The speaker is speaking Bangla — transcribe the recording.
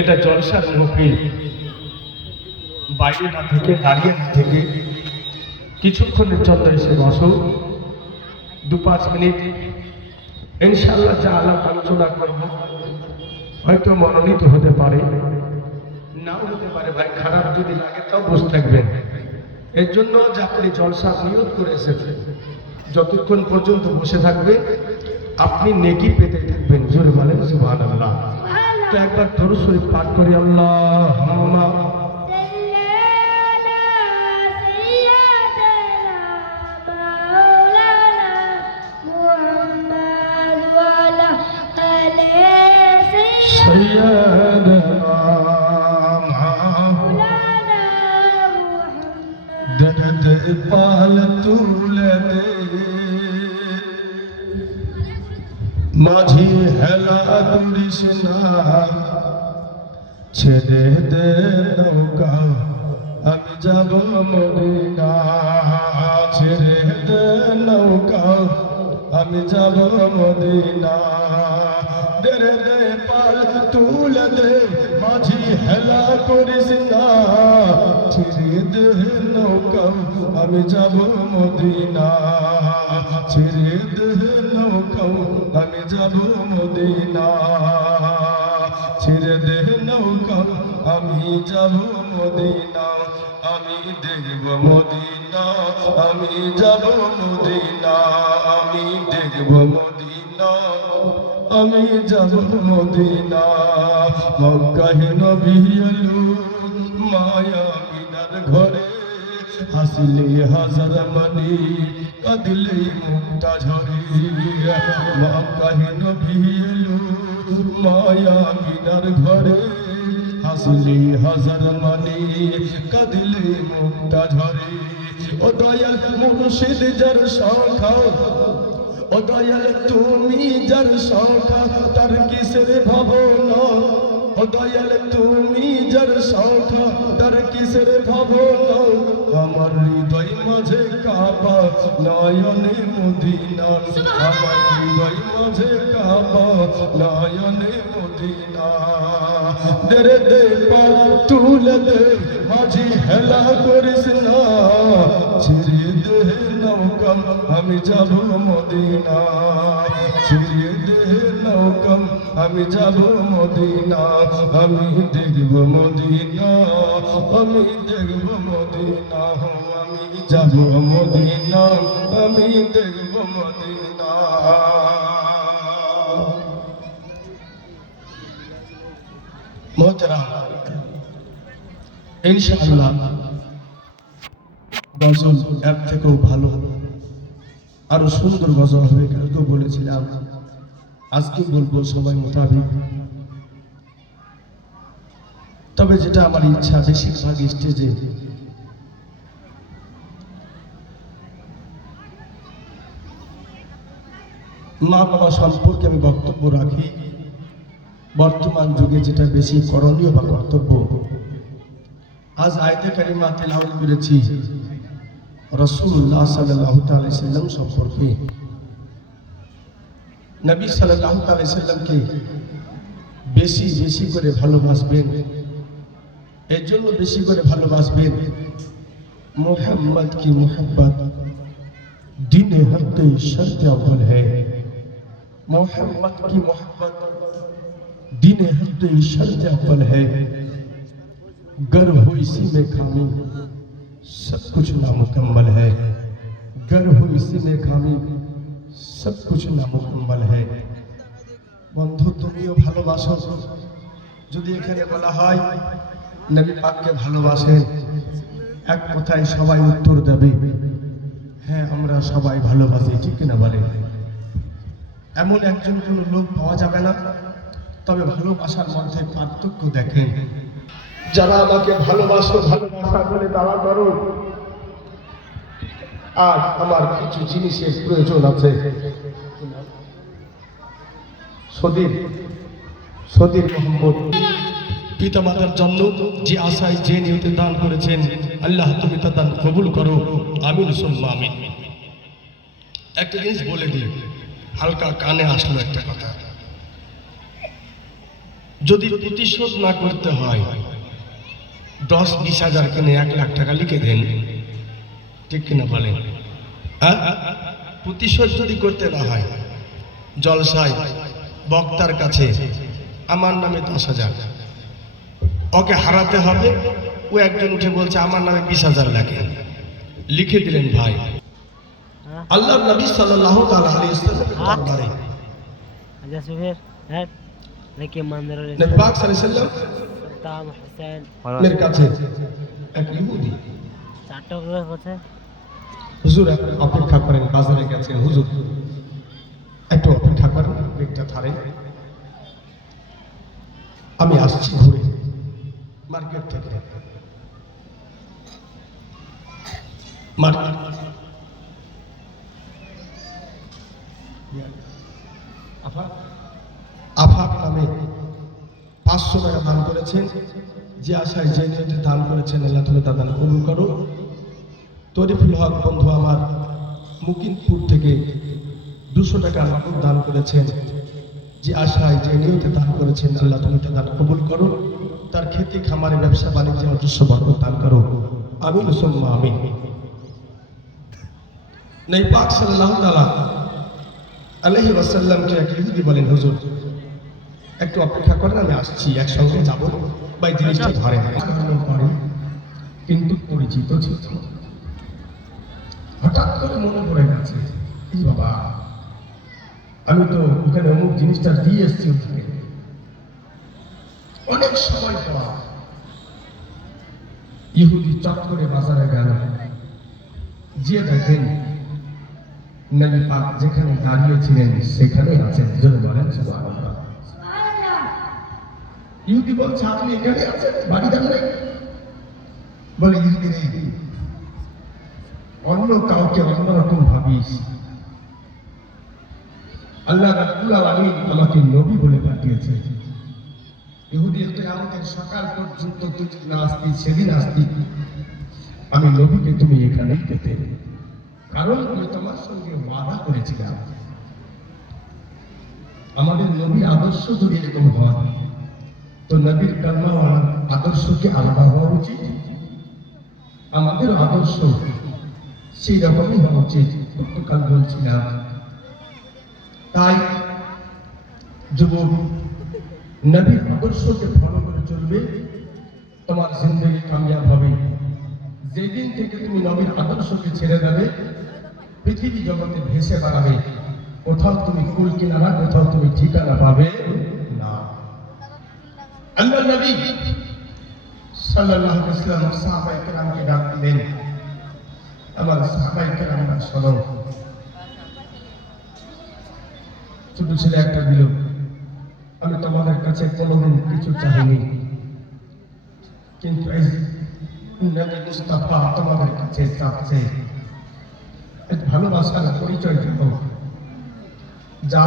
এটা জলসার মুখে বাইরে না থেকে দাঁড়িয়ে না থেকে কিছুক্ষণের জন্য এসে বসো, 2-5 মিনিট ইনশাআল্লাহ যা আলাপ আলোচনা করব হয়তো মনোনীত হতে পারে, নাও হতে পারে। ভাই খারাপ যদি লাগে তাও বসে থাকবেন। এর জন্য যে আপনি জলসা নিয়ত করে এসেছেন, যতক্ষণ পর্যন্ত বসে থাকবেন আপনি নেকি পেতে থাকবেন। জোরে বলেন সুবহানাল্লাহ। তো একবার দরুদ শরীফ পাঠ করি। আল্লাহুম্মা दर्द पाल तुले माझी हेला कृष्णा ছেড়ে দে নৌকা আমি যাব মদিনা, ছেড়ে দে নৌকা আমি যাব মদিনা, দে দে পাল তুলে দে মাঝি হেলা করিস না, ছেড়ে দে নৌকা আমি যাব মদিনা, ছেড়ে দে নৌকা আমি যাব মদিনা, ছেড়ে দে নৌকা আমি যাব মদিনা, আমি দেখব মদিনা, আমি যাব মদিনা, আমি দেখব মদিনা, আমি যাব মদিনা। মক্কায় নবী এলো মায়া মিনার ঘরে, হাসিলে হাজার মানি কাঁদিলে মুক্তা ঝরে। মক্কায় নবী এলো মায়া মিনার ঘরে, হাসিলে হাজার মানি কাঁদিলে মুক্তা ঝরে। ও দয়াল মুর্শিদ যার শাখা, ও দয়াল তুমি যার শাখা তার কিসের ভাবনা, ও দয়াল তুমি যার শাখা তার কিসের ভাবনা, আমার হৃদয় মাঝে কাবা নয়নে মদিনা, আমার হৃদয় মাঝে কাবা নয়নে মদিনা, দে দে পাল তুলে দে মাঝি হেলা করিস না, ছেড়ে দে নৌকা আমি যাব মদিনা, ছেড়ে দে নৌকা আমি যাব মদিনা, আমি দেখব মদিনা, আমি দেখব মদিনা, আমি যাব মদিনা, আমি দেখব মদিনা। মোহতারাম, ইনশাআল্লাহ গজল এর থেকেও ভালো আরো সুন্দর গজল হবে। কালকেও বলেছিলাম, আজকে বলবো সময় মোতাবেক। তবে যেটা আমার ইচ্ছা, বেশিরভাগ স্টেজে মা বাবা সম্পর্কে আমি বক্তব্য রাখি। বর্তমান যুগে যেটা বেশি করণীয় বা কর্তব্য, আজ আয়াতে কারিমা তেলাওয়াত করেছি রাসূলুল্লাহ সাল্লাল্লাহু আলাইহি ওয়াসাল্লাম সম্পর্কে। নবী সাল্লাল্লাহু আলাইহি ওয়াসাল্লামকে বেশি বেশি করে ভালোবাসবেন। এর জন্য বেশি করে ভালোবাসবেন, মুহাম্মদ কি মোহব্বত दीन हद शर्त अव्वल है, मोहम्मद की मोहब्बत दीन हद शर्त अव्वल है, गर हो इसी में खामी सब कुछ नामुकम्मल है, गर हो इसी में खामी सब कुछ नामुकम्मल है। বন্ধু তুমিও ভালোবাসো। যদি এখানে বলা হয় নবী পাককে ভালোবাসেন, এক কথায় সবাই উত্তর দেবে হ্যাঁ আমরা সবাই ভালোবাসি, ঠিক কিনা বলে? এমন একজন কোনো লোক পাওয়া যাবে না। তবে ভালোবাসার মধ্যে পার্থক্য দেখেন। যারা আমাকে ভালোবাসো, ভালোবাসা বলে দাওয়া করো, আর আমার কিছু জিনিসের প্রয়োজন আছে। সদীর মোহাম্মদ পিতামাতার জন্য যে আশায় যে নিয়তে দান করেছেন, আল্লাহ তুমি তা দান কবুল করো, আমিন সুম্মা আমিন। একটা জিনিস বলে দিই, হালকা কানে আসলো একটা কথা। যদি প্রতিশোধ না করতে হয় 10-20 হাজার কিনে 1 লাখ টাকা লিখে দেন, ঠিক কিনা বলেন? প্রতিশোধ যদি করতে না হয়, জলসায় বক্তার কাছে আমার নামে 10,000, ওকে হারাতে হবে, ও একজন উঠে বলছে আমার নামে 20,000 লেখেন, লিখে দিলেন ভাই। আল্লাহর নবী সাল্লাল্লাহু তাআলা আলাইহি ওয়াসাল্লামের দরবারে নবী পাক সাল্লাল্লাহু আলাইহি ওয়াসাল্লাম এর কাছে এক ইহুদি, হুজুর অপেক্ষা করেন, বাজারে গেছেন, হুজুর একটু অপেক্ষা করেন, ব্রেকটা ছাড়েন, আমি আসছি ঘুরে মার্কেট থেকে। আফাক নামে 500 টাকা দান করেছেন, যে আশায় যে নিয়তে দান করেছেন আল্লাহ তুমি তা দান কবুল করো। তরিফুল হক বন্ধু আমার মুকিমপুর থেকে 200 টাকা নগদ দান করেছেন, যে আশায় যে নিয়তে দান করেছেন আল্লাহ তুমি তা দান কবুল করো। তার খেতে খামারে ব্যবসা বাণিজ্যে অজস্র বরকত দান করো, আমিন সুম্মা আমিন। নবী পাক সাল্লাল্লাহু তাআলা আলাইহি ওয়াসাল্লামকে এক ইহুদি বলেন, হুজুর একটু অপেক্ষা করেন, আমি আসছি, একসঙ্গে যাব, ভাই জিনিসটা ধরেন। কিন্তু পরিচিত ছিল, হঠাৎ করে মনে পড়ে গেছে, এই বাবা আমি তো ওখানে অমুক জিনিসটা দিয়ে এসছি ওখানে। অনেক সময় পর ইহুদি চট করে বাজারে গেল, যে দেখেন নবী পাক যেখানে দাঁড়িয়েছিলেন সেখানেই আছেন, যদি বলেন সুবহানাল্লাহ। ইহুদি বলছে আপনি এখানে আছেন, বাড়ি যান নাই? বলে ইহুদি নেই, অন্য কাউকে অন্যরকম ভাবিস, আল্লাহ রাব্বুল আলামিন আমাকে নবী বলে পাঠিয়েছে। ইহুদি কিয়ামতের সকাল পর্যন্ত তুই না আসতি, সেদিন আসতি, আমি নবীকে তুমি এখানেই পেতে, কারণ আমি তোমার সঙ্গে ওয়াদা করেছিলাম। আমাদের নবীর আদর্শ যদি এরকম হয় তো নবীর কালমা আদর্শকে আলাদা হওয়া উচিত, আমাদের আদর্শ সেই রকমই হওয়া উচিত। গতকাল বলছিলাম, তাই যুবক নবীর আদর্শকে ফলো করে চলবে, তোমার জিন্দেগি কামিয়াব হবে। যেদিন থেকে তুমি নবীর আদর্শকে ছেড়ে দেবে, পৃথিবী জগতে ভেসে বেড়াবে, কোথাও তুমি কুল কিনারা, কোথাও তুমি ঠিকানা পাবে না। আল্লাহ নবী সাল্লাল্লাহু আলাইহি ওয়াসাল্লাম সাহাবায়ে কেরামকে ডাক দিলেন, আমার সাহাবায়ে কেরামরা শোনো। ছোট ছেলে একটা দিল, আমি তোমাদের কাছে কোনোদিন কিছু চাইনি, কিন্তু এই নবী মুস্তাফা তোমাদের কাছে চাচ্ছে, ভালোবাসার পরিচয় দেব। যা